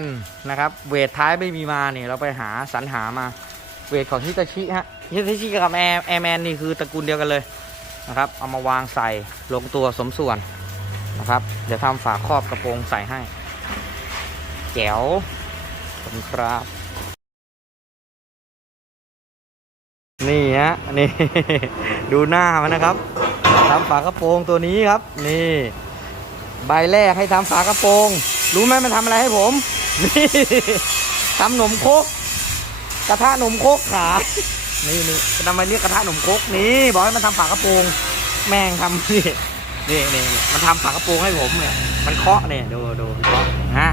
นนะครับ เวทท้ายไม่มีมาเนี่ยเราไปหาสรรหามา เวทของฮิตาชิฮะฮิตาชิกับแอร์แอร์แมนนี่คือตระกูลเดียวกันเลยนะครับ เอามาวางใส่ลงตัวสมส่วนนะครับ เดี๋ยวทำฝาครอบกระโปรงใส่ให้ แจ๋วขอบครับ นี่ฮะนี่ ดูหน้ามันนะครับทำฝากระโปรงตัวนี้ครับ นี่ ใบแรกให้ทำฝากระโปรง รู้ไหมมันทำอะไรให้ผม ทำหนมโคกกระทะหนมโคกขายนี่นี่ทำไมเรียกกระทะหนมโคกนี่บอกให้มันทำฝากระโปรง แม่งทำนี่นี่นี่มันทำฝากระโปรงให้ผมเนี่ยมันเคาะเนี่ยดูดูนเคาะฮะ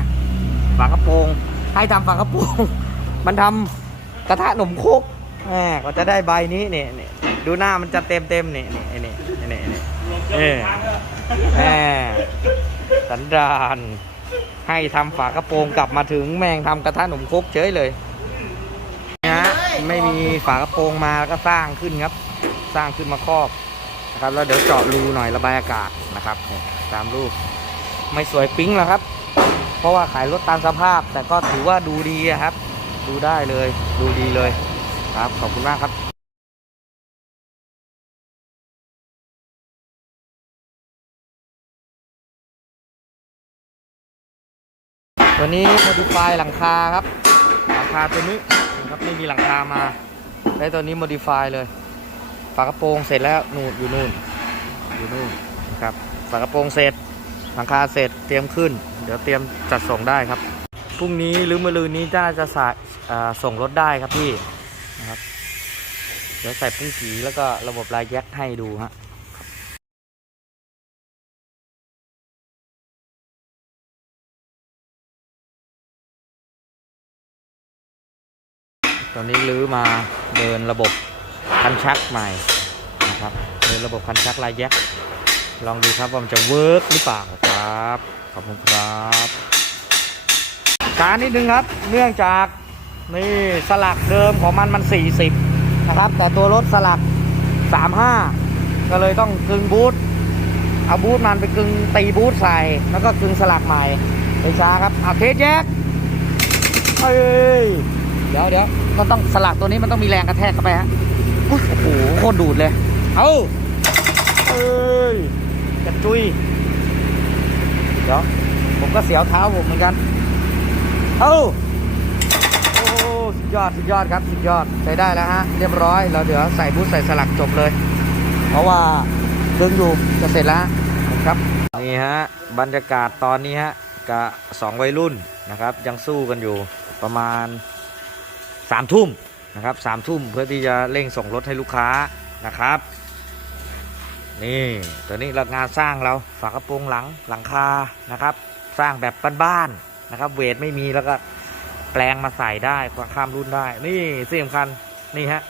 ฝากระโปรงให้ทำฝากระโปรงมันทำกระทะหนมโคกแหมก็จะได้ใบนี้เนี่ยเนี่ยดูหน้ามันจะเต็มเต็มเนี่ยเนี่ยเนี่ยเนี่ยเนี่ยเนี่ยแหมสันดาน ให้ทำฝากระโปรงกลับมาถึงแม่งทำกระทะหนมโคกเฉยเลยนะฮะไม่มีฝากระโปรงมาแล้วก็สร้างขึ้นครับ สร้างขึ้นมาครอบนะครับแล้วเดี๋ยวเจาะรูหน่อยระบายอากาศนะครับตามรูปไม่สวยปิ๊งหรอกครับ เพราะว่าขายรถตามสภาพ แต่ก็ถือว่าดูดีครับ ดูได้เลย ดูดีเลยครับขอบคุณมากครับ ตัวนี้ modify หลังคาครับ หลังคาตัวนี้นะครับไม่มีหลังคามาได้ตัวนี้ modify เลย ฝากระโปรงเสร็จแล้วนู่นอยู่นู่นอยู่นู่นนะครับฝากระโปรงเสร็จ หลังคาเสร็จเตรียมขึ้น เดี๋ยวเตรียมจัดส่งได้ครับพรุ่งนี้หรือมะรืนนี้น่าจะสายอ่าส่งรถได้ครับพี่นะครับเดี๋ยวใส่ปุ้งกีแล้วก็ระบบลายแยกให้ดูฮะ ตอนนี้ลื้อมาเดินระบบคันชักใหม่นะครับเดินระบบคันชักลายแยกลองดูครับว่ามันจะเวิร์กหรือเปล่าครับขอบคุณครับช้านิดนึงครับเนื่องจากนี่สลักเดิมของมันมัน 40 นะครับ แต่ตัวรถสลัก 35 ก็เลยต้องกึงบูทเอาบูทมันไปกึงตีบูทใส่ แล้วก็กึงสลักใหม่ไปช้าครับเอาเทสแยกเอ้ย เดี๋ยวเดี๋ยวมันต้องสลักตัวนี้มันต้องมีแรงกระแทกเข้าไปฮะอุ๊ยโอ้โหโคตรดูดเลย เอาเอ้ยกระจุย เดี๋ยว ผมก็เสียวเท้าผมเหมือนกัน เอ้าโอ้สุดยอดสุดยอดครับสุดยอดใช้ได้แล้วฮะ เรียบร้อยเราเดี๋ยวใส่บูทใส่สลักจบเลย เพราะว่าดึงอยู่จะเสร็จแล้วฮะครับนี่ฮะบรรยากาศตอนนี้ฮะกับสองวัยรุ่นนะครับ ยังสู้กันอยู่ประมาณ สามทุ่มนะครับสามทุ่มเพื่อที่จะเร่งส่งรถให้ลูกค้านะครับนี่ตัวนี้เรางานสร้างเราฝากระโปรงหลังหลังคานะครับ สร้างแบบบ้านๆนะครับ เวทไม่มีแล้วก็แปลงมาใส่ได้ข้ามรุ่นได้ นี่สิ่งสำคัญนี่ฮะ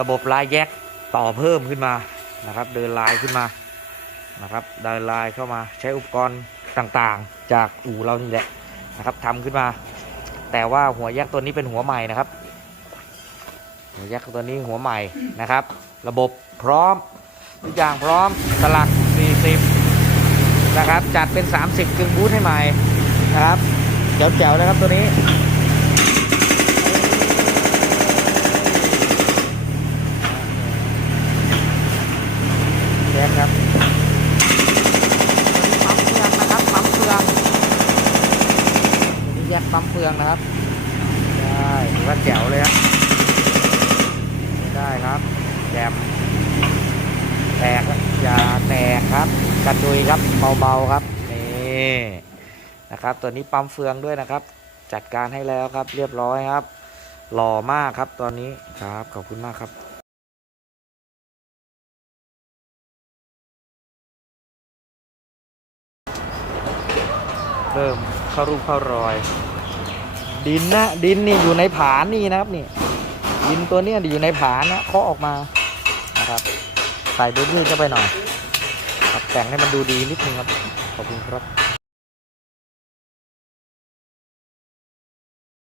ระบบลายแยกต่อเพิ่มขึ้นมานะครับ เดินลายขึ้นมานะครับเดินลายเข้ามาใช้อุปกรณ์ต่างๆ จากอู่เรานี่แหละนะครับทำขึ้นมา แต่ว่าหัวแยกตัวนี้เป็นหัวใหม่นะครับ หัวแยกตัวนี้หัวใหม่นะครับ ระบบพร้อมทุกอย่างพร้อมสลัก 40 นะครับ จัดเป็น 30กึ่งบูทให้ใหม่นะครับแจ๋วๆนะครับตัวนี้แยกครับปั๊มเฟืองนะครับปั๊มเฟือง ปั้มเฟืองนะครับได้ว่าแจ๋วเลยครับได้ครับแจมแตกอย่าแตกครับ กระดุยครับเบาๆครับนี่นะครับตัวนี้ปั๊มเฟืองด้วยนะครับ จัดการให้แล้วครับ เรียบร้อยครับ หล่อมากครับตอนนี้ครับขอบคุณมากครับเริ่มเข้ารูปเข้ารอย ดินนะดินนี่อยู่ในผานี่นะครับนี่ดินตัวเนี้ยอยู่ในผานะเคาะออกมานะครับใส่เบบี้เข้าไปหน่อยแต่งให้มันดูดีนิดนึงครับขอบคุณครับ